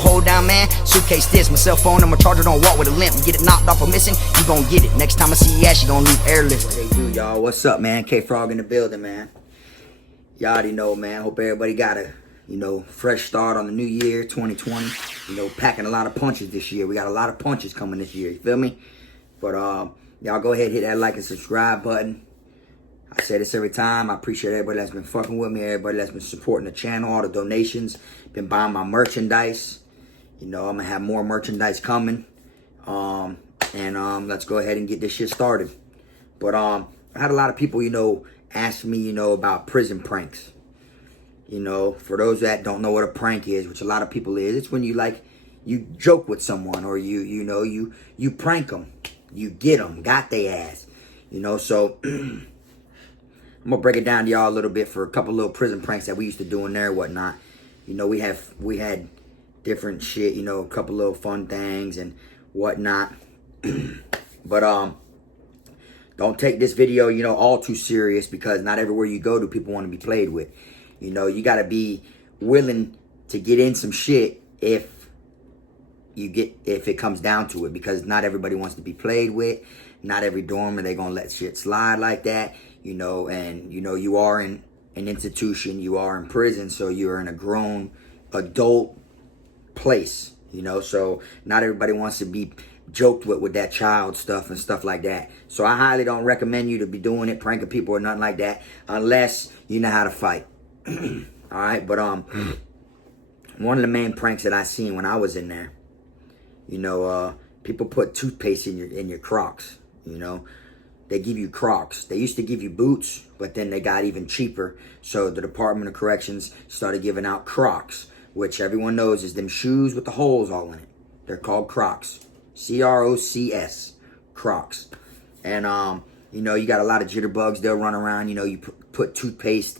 Hold down, man. Suitcase this, my cell phone and my charger don't walk with a limp. Get it knocked off or missing, you gon' get it. Next time I see you ass, you gon' leave airlift. What they do, y'all? What's up, man? K-Frog in the building, man. Y'all already know, man. Hope everybody got a, fresh start on the new year, 2020. Packing a lot of punches this year. We got a lot of punches coming this year, you feel me? But, y'all go ahead and hit that like and subscribe button. I say this every time. I appreciate everybody that's been fucking with me, everybody that's been supporting the channel, all the donations, been buying my merchandise. I'm going to have more merchandise coming. Let's go ahead and get this shit started. But I had a lot of people, ask me, about prison pranks. For those that don't know what a prank is, which a lot of people is, it's when you joke with someone or you prank them. You get them, got their ass. So I'm going to break it down to y'all a little bit for a couple little prison pranks that we used to do in there and whatnot. We had different shit, a couple little fun things and whatnot. But don't take this video, all too serious, because not everywhere you go do people want to be played with. You got to be willing to get in some shit if it comes down to it, because not everybody wants to be played with. Not every dorm are they going to let shit slide like that, and you are in an institution, you are in prison, so you're in a grown adult place, so not everybody wants to be joked with that child stuff and stuff like that. So I highly don't recommend you to be doing it, pranking people or nothing like that, unless you know how to fight. All right, but one of the main pranks that I seen when I was in there, people put toothpaste in your Crocs. They give you Crocs. They used to give you boots, but then they got even cheaper. So the Department of Corrections started giving out Crocs, which everyone knows is them shoes with the holes all in it. They're called Crocs. C-R-O-C-S. Crocs. And, you got a lot of jitterbugs. They'll run around. You put toothpaste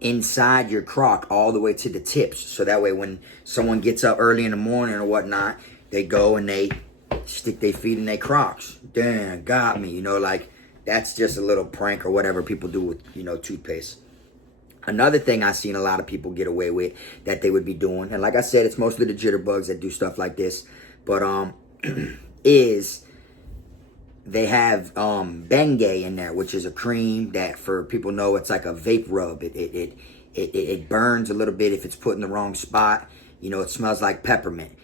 inside your Croc all the way to the tips. So that way when someone gets up early in the morning or whatnot, they go and they stick their feet in their Crocs. Damn, got me. That's just a little prank or whatever people do with, toothpaste. Another thing I seen a lot of people get away with that they would be doing, and like I said, it's mostly the jitterbugs that do stuff like this, but is they have Bengay in there, which is a cream that, for people know, it's like a vape rub. It burns a little bit if it's put in the wrong spot. It smells like peppermint.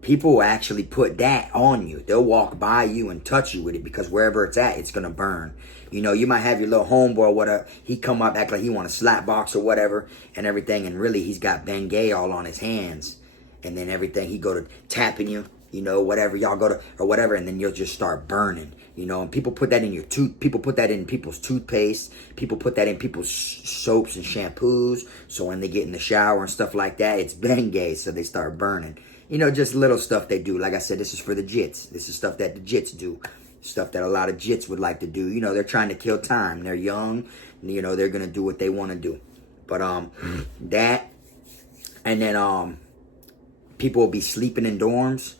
People will actually put that on you. They'll walk by you and touch you with it, because wherever it's at, it's gonna burn. You might have your little homeboy or whatever. He come up, act like he want a slap box or whatever and everything, and really he's got Bengay all on his hands. And then everything, he go to tapping you, whatever y'all go to or whatever, and then you'll just start burning. And people put that in people put that in people's toothpaste. People put that in people's soaps and shampoos. So when they get in the shower and stuff like that, it's Bengay, so they start burning. Just little stuff they do. Like I said, this is for the jits. This is stuff that the jits do. Stuff that a lot of jits would like to do. They're trying to kill time. They're young. They're going to do what they want to do. But that, and then people will be sleeping in dorms.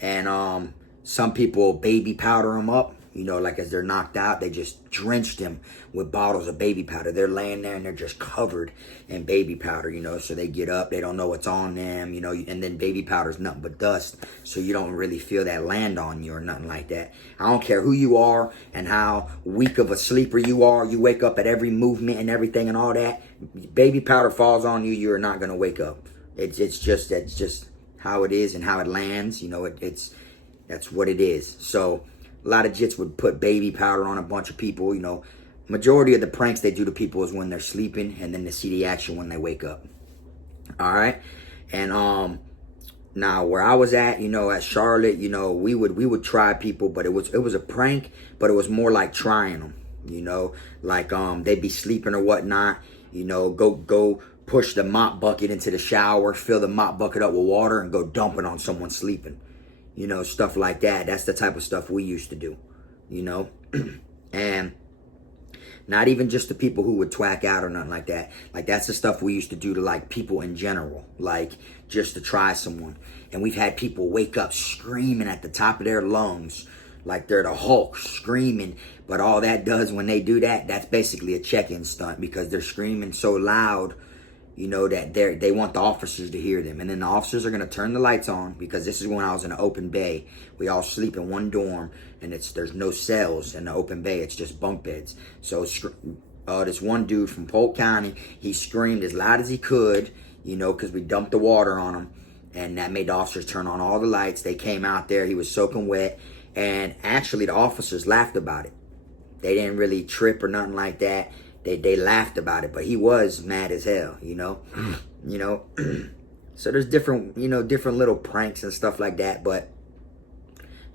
And some people baby powder them up. As they're knocked out, they just drenched them with bottles of baby powder. They're laying there and they're just covered in baby powder, so they get up, they don't know what's on them, and then baby powder's nothing but dust, so you don't really feel that land on you or nothing like that. I don't care who you are and how weak of a sleeper you are, you wake up at every movement and everything and all that, baby powder falls on you, you're not going to wake up. That's just how it is and how it lands, that's what it is. So a lot of jits would put baby powder on a bunch of people. Majority of the pranks they do to people is when they're sleeping, and then they see the action when they wake up. All right. And now where I was at, at Charlotte, we would try people, but it was a prank, but it was more like trying them. They'd be sleeping or whatnot. Go push the mop bucket into the shower, fill the mop bucket up with water, and go dump it on someone sleeping. Stuff like that. That's the type of stuff we used to do, and not even just the people who would twack out or nothing like that. That's the stuff we used to do to people in general, just to try someone. And we've had people wake up screaming at the top of their lungs, like they're the Hulk, screaming. But all that does when they do that, that's basically a check-in stunt, because they're screaming so loud, you know, that they want the officers to hear them. And then the officers are going to turn the lights on, because this is when I was in an open bay. We all sleep in one dorm, and there's no cells in the open bay. It's just bunk beds. So this one dude from Polk County, he screamed as loud as he could, you know, because we dumped the water on him. And that made the officers turn on all the lights. They came out there. He was soaking wet. And actually, the officers laughed about it. They didn't really trip or nothing like that. They laughed about it. But he was mad as hell, you know. You know. So there's different little pranks and stuff like that. But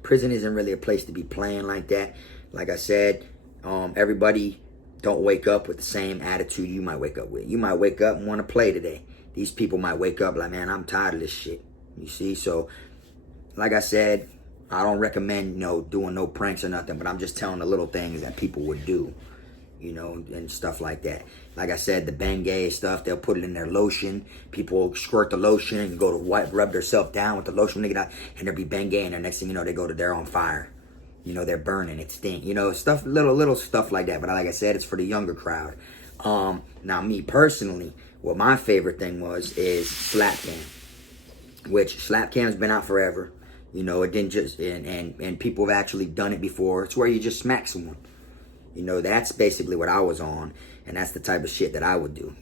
prison isn't really a place to be playing like that. Like I said, everybody don't wake up with the same attitude you might wake up with. You might wake up and want to play today. These people might wake up like, man, I'm tired of this shit. You see? So, like I said, I don't recommend, doing no pranks or nothing, but I'm just telling the little things that people would do, and stuff like that. Like I said, the Bengay stuff, they'll put it in their lotion. People squirt the lotion and go to rub themselves down with the lotion, and there'll be Bengay in there. Next thing you know, they're on fire. They're burning, it stink. Stuff, little stuff like that. But like I said, it's for the younger crowd. Now, me personally, what my favorite thing is slap cam, which slap cam's been out forever. It didn't just, and people have actually done it before. It's where you just smack someone. That's basically what I was on, and that's the type of shit that I would do.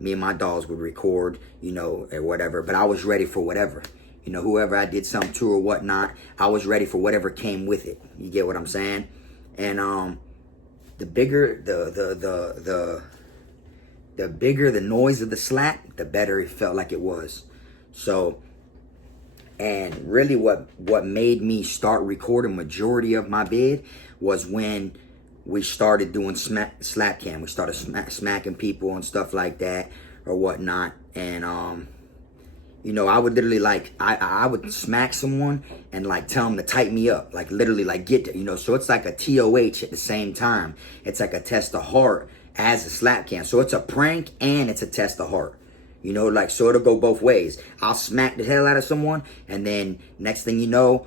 Me and my dolls would record, or whatever, but I was ready for whatever. Whoever I did something to or whatnot, I was ready for whatever came with it. You get what I'm saying? And the bigger the bigger the noise of the slap, the better it felt like it was. So, and really what made me start recording majority of my bid was when we started doing slap cam. We started smacking people and stuff like that or whatnot. And, I would literally I would smack someone and tell them to tighten me up. Literally get there, so it's like a TOH at the same time. It's like a test of heart as a slap cam. So it's a prank and it's a test of heart. So it'll go both ways. I'll smack the hell out of someone, and then next thing you know,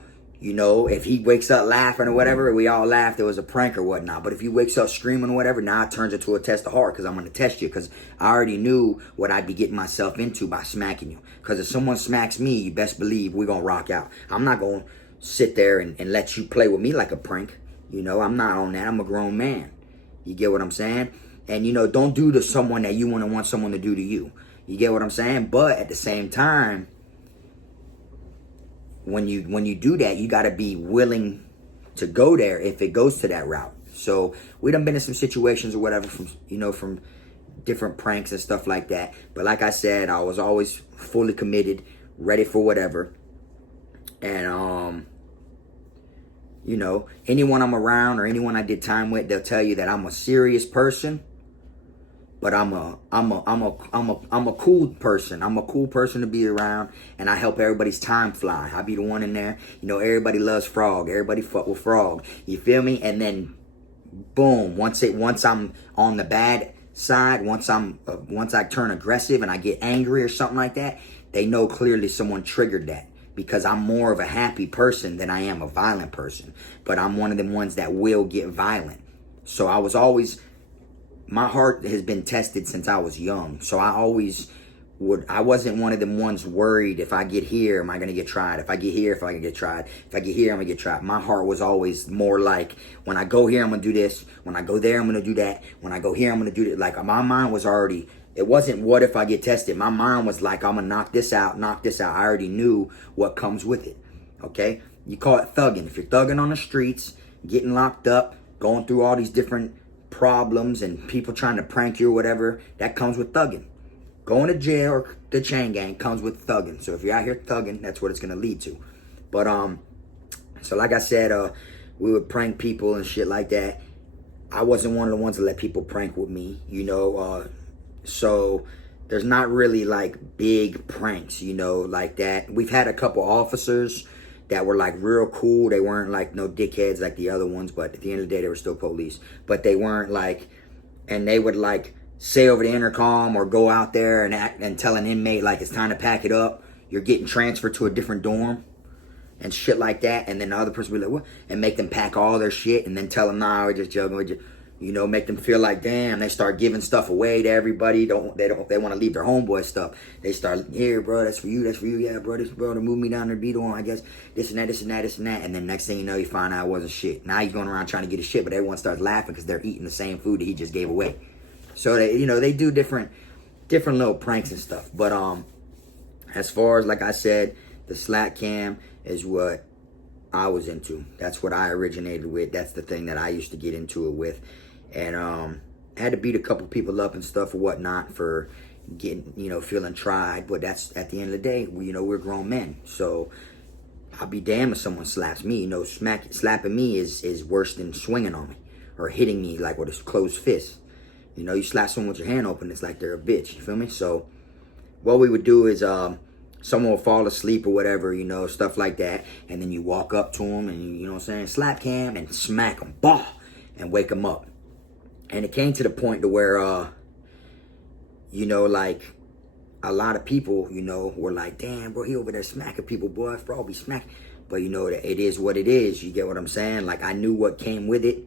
if he wakes up laughing or whatever, we all laughed, it was a prank or whatnot. But if he wakes up screaming or whatever, now it turns into a test of heart, because I'm going to test you, because I already knew what I'd be getting myself into by smacking you. Because if someone smacks me, you best believe we're going to rock out. I'm not going to sit there and let you play with me like a prank. I'm not on that. I'm a grown man. You get what I'm saying? And, don't do to someone that you want someone to do to you. You get what I'm saying? But at the same time, when you do that, you got to be willing to go there if it goes to that route. So we done been in some situations or whatever from different pranks and stuff like that. But like I said, I was always fully committed, ready for whatever. And anyone I'm around or anyone I did time with, they'll tell you that I'm a serious person. But I'm a cool person. I'm a cool person to be around, and I help everybody's time fly. I be the one in there. Everybody loves Frog. Everybody fuck with Frog. You feel me? And then, boom. Once I'm on the bad side, once I turn aggressive and I get angry or something like that, they know clearly someone triggered that, because I'm more of a happy person than I am a violent person. But I'm one of them ones that will get violent. So I was always. My heart has been tested since I was young. So I wasn't one of them ones worried, if I get here, am I going to get tried? If I get here, if I can get tried. If I get here, I'm going to get tried. My heart was always more like, when I go here, I'm going to do this. When I go there, I'm going to do that. When I go here, I'm going to do that. My mind was already, it wasn't what if I get tested. My mind was like, I'm going to knock this out. I already knew what comes with it. Okay? You call it thugging. If you're thugging on the streets, getting locked up, going through all these different problems and people trying to prank you or whatever, that comes with thugging. Going to jail or the chain gang comes with thugging. So if you're out here thugging, that's what it's going to lead to. But so like I said, we would prank people and shit like that. I wasn't one of the ones to let people prank with me, so there's not really big pranks, like that. We've had a couple officers that were real cool. They weren't no dickheads like the other ones, but at the end of the day, they were still police. But they weren't and they would say over the intercom or go out there and tell an inmate it's time to pack it up. You're getting transferred to a different dorm and shit like that. And then the other person would be like, what? And make them pack all their shit and then tell them, nah, we're just joking with you. You know, make them feel like, damn, they start giving stuff away to everybody. They want to leave their homeboy stuff. They start, here, bro, that's for you, yeah, bro, this bro to move me down to the beat on, I guess, this and that, this and that, this and that. And then next thing you know, you find out it wasn't shit. Now he's going around trying to get his shit, but everyone starts laughing because they're eating the same food that he just gave away. So they, you know, they do different little pranks and stuff. But as far as, like I said, the slap cam is what I was into. That's what I originated with. That's the thing that I used to get into it with. And I had to beat a couple people up and stuff or whatnot for getting, you know, feeling tried. But that's, at the end of the day, you know, we're grown men. So I'll be damned if someone slaps me. You know, slapping me is worse than swinging on me or hitting me like with a closed fist. You know, you slap someone with your hand open, it's like they're a bitch. You feel me? So what we would do is someone will fall asleep or whatever, you know, stuff like that. And then you walk up to them and, you know what I'm saying, slap cam and smack them, bah, and wake them up. And it came to the point to where, you know, like, a lot of people, you know, were like, damn, bro, he over there smacking people, boy, bro, be smacking. But, you know, it is what it is. You get what I'm saying? Like, I knew what came with it,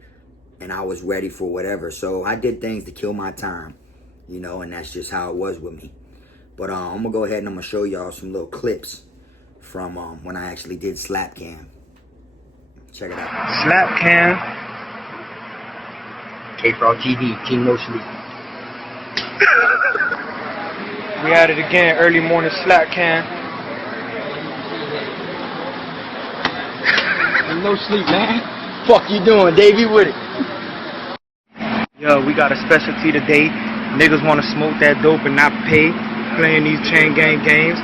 and I was ready for whatever. So I did things to kill my time, you know, and that's just how it was with me. But I'm going to go ahead and I'm going to show y'all some little clips from when I actually did slap cam. Check it out. Slap cam. K-Frog TV, King No Sleep. We at it again, early morning slap cam. No sleep, man. Fuck you doing, Davey, with it? Yo, we got a specialty today. Niggas want to smoke that dope and not pay. Playing these chain gang games.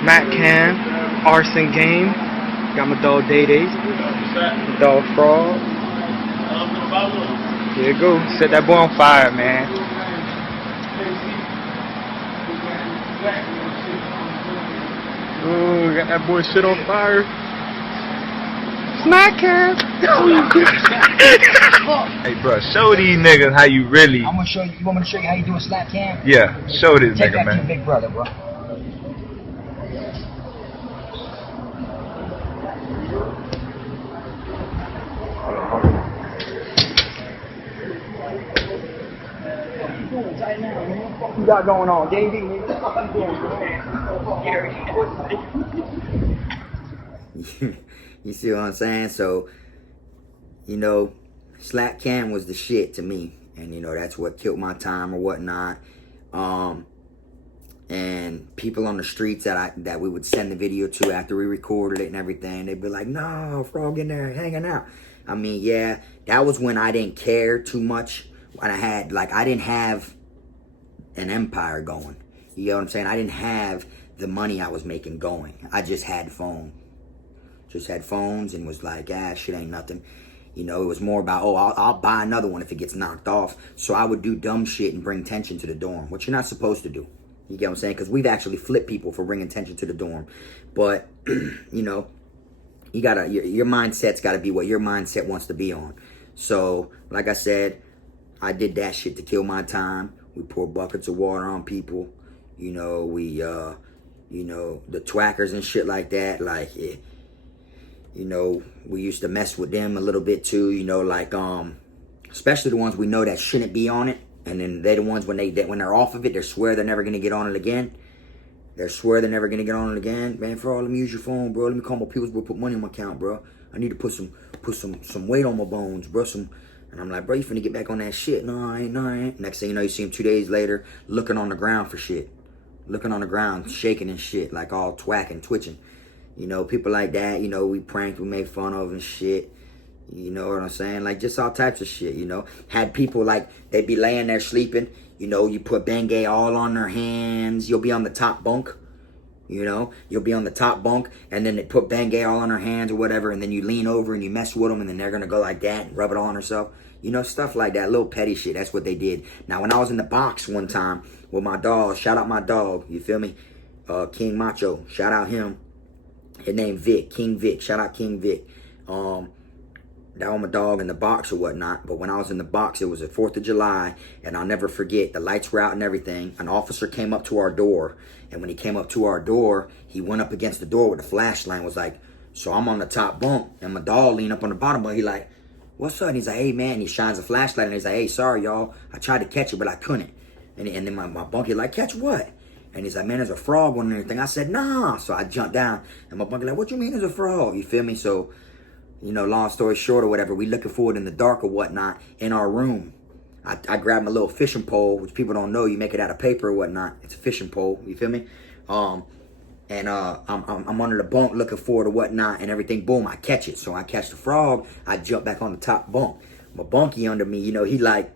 Smack cam, arson game. Got my dog Day Day. My dog Frog. Here you go. Set that boy on fire, man. Oh, got that boy shit on fire. Smack cam. Hey, bro, show these niggas how you really. I'm gonna show you. You want me to show you how you do a slap cam? Yeah, show this Take nigga, that to your man. big brother, bro. What you got going on, Davey? You see what I'm saying? So, you know, slap cam was the shit to me. And, you know, that's what killed my time or whatnot. And people on the streets that we would send the video to after we recorded it and everything, they'd be like, no, Frog in there hanging out. I mean, yeah, that was when I didn't care too much. When I didn't have an empire going. You know what I'm saying? I didn't have the money I was making going. I just had phone. Just had phones and was like, shit ain't nothing. You know, it was more about, I'll buy another one if it gets knocked off. So I would do dumb shit and bring tension to the dorm, which you're not supposed to do. You get what I'm saying? Because we've actually flipped people for bringing tension to the dorm. But, you know, you gotta, your mindset's got to be what your mindset wants to be on. So, like I said, I did that shit to kill my time. We pour buckets of water on people. You know, we, you know, the twackers and shit like that. Like, you know, we used to mess with them a little bit too. You know, like, especially the ones we know that shouldn't be on it. And then they're the ones when they're off of it, they swear they're never going to get on it again. They swear they're never going to get on it again. Man, Frog, let me use your phone, bro. Let me call my peoples, bro. Put money on my account, bro. I need to put some weight on my bones, bro. And I'm like, bro, you finna get back on that shit. No, I ain't. Next thing you know, you see him 2 days later looking on the ground for shit. Looking on the ground, shaking and shit, like all twacking, twitching. You know, people like that, you know, we pranked, we made fun of and shit. You know what I'm saying? Like, just all types of shit, you know. Had people, like, they'd be laying there sleeping. You know, you put Bengay all on their hands. You'll be on the top bunk. You know, you'll be on the top bunk, and then they put Bengay all on her hands or whatever, and then you lean over and you mess with them, and then they're going to go like that and rub it on herself. You know, stuff like that, little petty shit. That's what they did. Now, when I was in the box one time with my dog, shout out my dog, you feel me? King Macho, shout out him. His name Vic, King Vic, shout out King Vic. That was my dog in the box or whatnot. But when I was in the box, it was the 4th of July. And I'll never forget, the lights were out and everything. An officer came up to our door. And when he came up to our door, he went up against the door with a flashlight and was like, so I'm on the top bunk. And my dog leaned up on the bottom, but he like, what's up? And he's like, hey, man. He shines a flashlight and he's like, hey, sorry, y'all. I tried to catch it, but I couldn't. And then my bunkie like, catch what? And he's like, man, there's a frog on everything. I said, nah. So I jumped down. And my bunkie like, what you mean there's a frog? You feel me? So, you know, long story short or whatever, we looking for it in the dark or whatnot in our room. I grabbed my little fishing pole, which people don't know. You make it out of paper or whatnot. It's a fishing pole. You feel me? I'm under the bunk looking for it or whatnot and everything. Boom, I catch it. So I catch the frog. I jump back on the top bunk. My bunkie under me, you know, he like,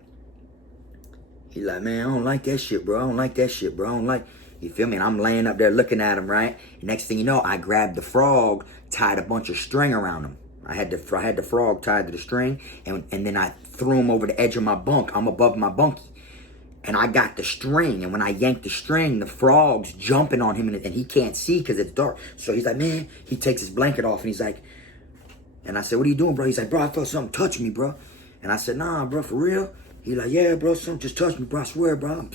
man, I don't like that shit, bro. I don't like that shit, bro. I don't like, you feel me? And I'm laying up there looking at him, right? And next thing you know, I grabbed the frog, tied a bunch of string around him. I had the frog tied to the string, and then I threw him over the edge of my bunk. I'm above my bunkie. And I got the string, and when I yanked the string, the frog's jumping on him, and he can't see because it's dark. So he's like, man, he takes his blanket off, and he's like, and I said, what are you doing, bro? He's like, bro, I felt something touch me, bro. And I said, nah, bro, for real? He's like, yeah, bro, something just touched me, bro, I swear, bro.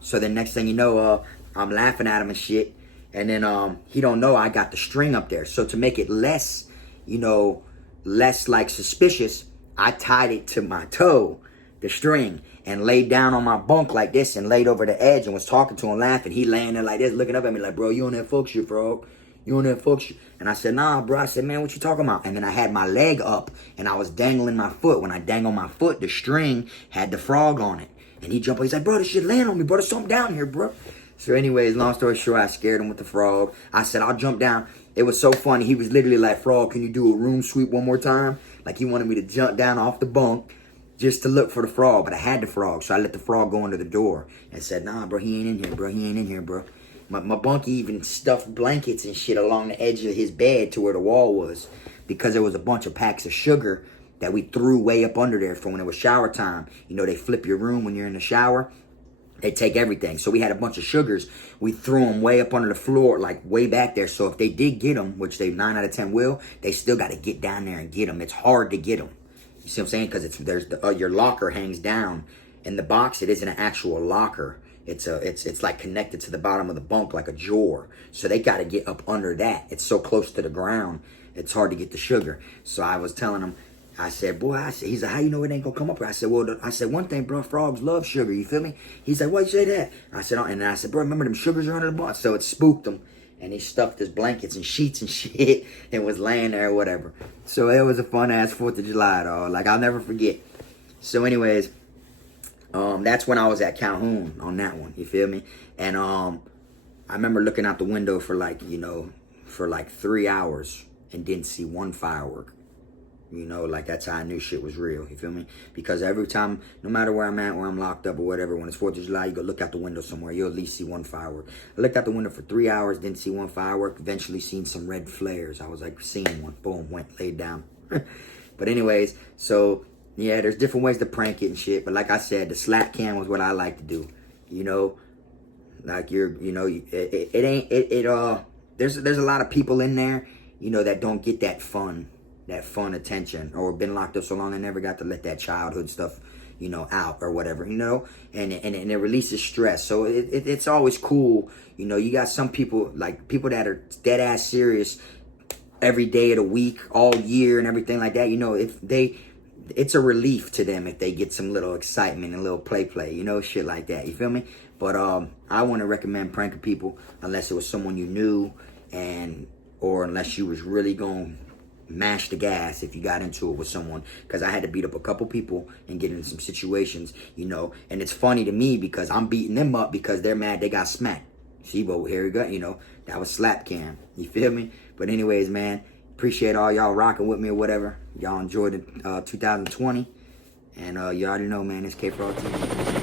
So then next thing you know, I'm laughing at him and shit, and then he don't know I got the string up there. So to make it less, you know, less like suspicious, I tied it to my toe, the string, and laid down on my bunk like this and laid over the edge and was talking to him, laughing. He laying there like this, looking up at me like, bro, you on that fuck shit, bro? You on that fuck shit? And I said, nah, bro. I said, man, what you talking about? And then I had my leg up and I was dangling my foot. When I dangled my foot, the string had the frog on it. And he jumped up. He's like, bro, this shit land on me, bro. There's something down here, bro. So anyways, long story short, I scared him with the frog. I said, I'll jump down. It was so funny. He was literally like, frog, can you do a room sweep one more time? Like he wanted me to jump down off the bunk just to look for the frog. But I had the frog. So I let the frog go under the door and said, nah, bro, he ain't in here, bro. He ain't in here, bro. My bunkie even stuffed blankets and shit along the edge of his bed to where the wall was, because there was a bunch of packs of sugar that we threw way up under there for when it was shower time. You know, they flip your room when you're in the shower. They take everything. So we had a bunch of sugars. We threw them way up under the floor, like way back there. So if they did get them, which they 9 out of 10 will, they still got to get down there and get them. It's hard to get them. You see what I'm saying? Because your locker hangs down. In the box, it isn't an actual locker. It's like connected to the bottom of the bunk like a drawer. So they got to get up under that. It's so close to the ground. It's hard to get the sugar. So I was telling him, I said, boy, he's like, how you know it ain't gonna come up here? I said, well, one thing, bro, frogs love sugar, you feel me? He's like, why'd you say that? I said, oh, and then I said, bro, remember them sugars are under the bunk? So it spooked him, and he stuffed his blankets and sheets and shit and was laying there or whatever. So it was a fun-ass 4th of July, dog. Like, I'll never forget. So anyways, that's when I was at Calhoun on that one, you feel me? And I remember looking out the window for like, you know, for like 3 hours and didn't see one firework. You know, like that's how I knew shit was real, you feel me? Because every time, no matter where I'm at, where I'm locked up or whatever, when it's 4th of July, you go look out the window somewhere, you'll at least see one firework. I looked out the window for 3 hours, didn't see one firework, eventually seen some red flares. I was like, seeing one, boom, went, laid down. But anyways, so, yeah, there's different ways to prank it and shit. But like I said, the slap cam was what I like to do, you know? Like there's a lot of people in there, you know, that don't get that fun attention, or been locked up so long they never got to let that childhood stuff, you know, out or whatever, you know, and it releases stress. So it's always cool, you know. You got some people, like people that are dead ass serious every day of the week, all year and everything like that, you know. It's a relief to them if they get some little excitement and little play, you know, shit like that, you feel me? But I want to recommend pranking people unless it was someone you knew, or unless you was really going mash the gas if you got into it with someone, because I had to beat up a couple people and get into some situations, you know. And it's funny to me because I'm beating them up because they're mad they got smacked. See, but here we go, you know, that was slap cam, you feel me? But anyways, man, appreciate all y'all rocking with me or whatever. Y'all enjoyed it 2020, and you already know, man, it's K Frog TV.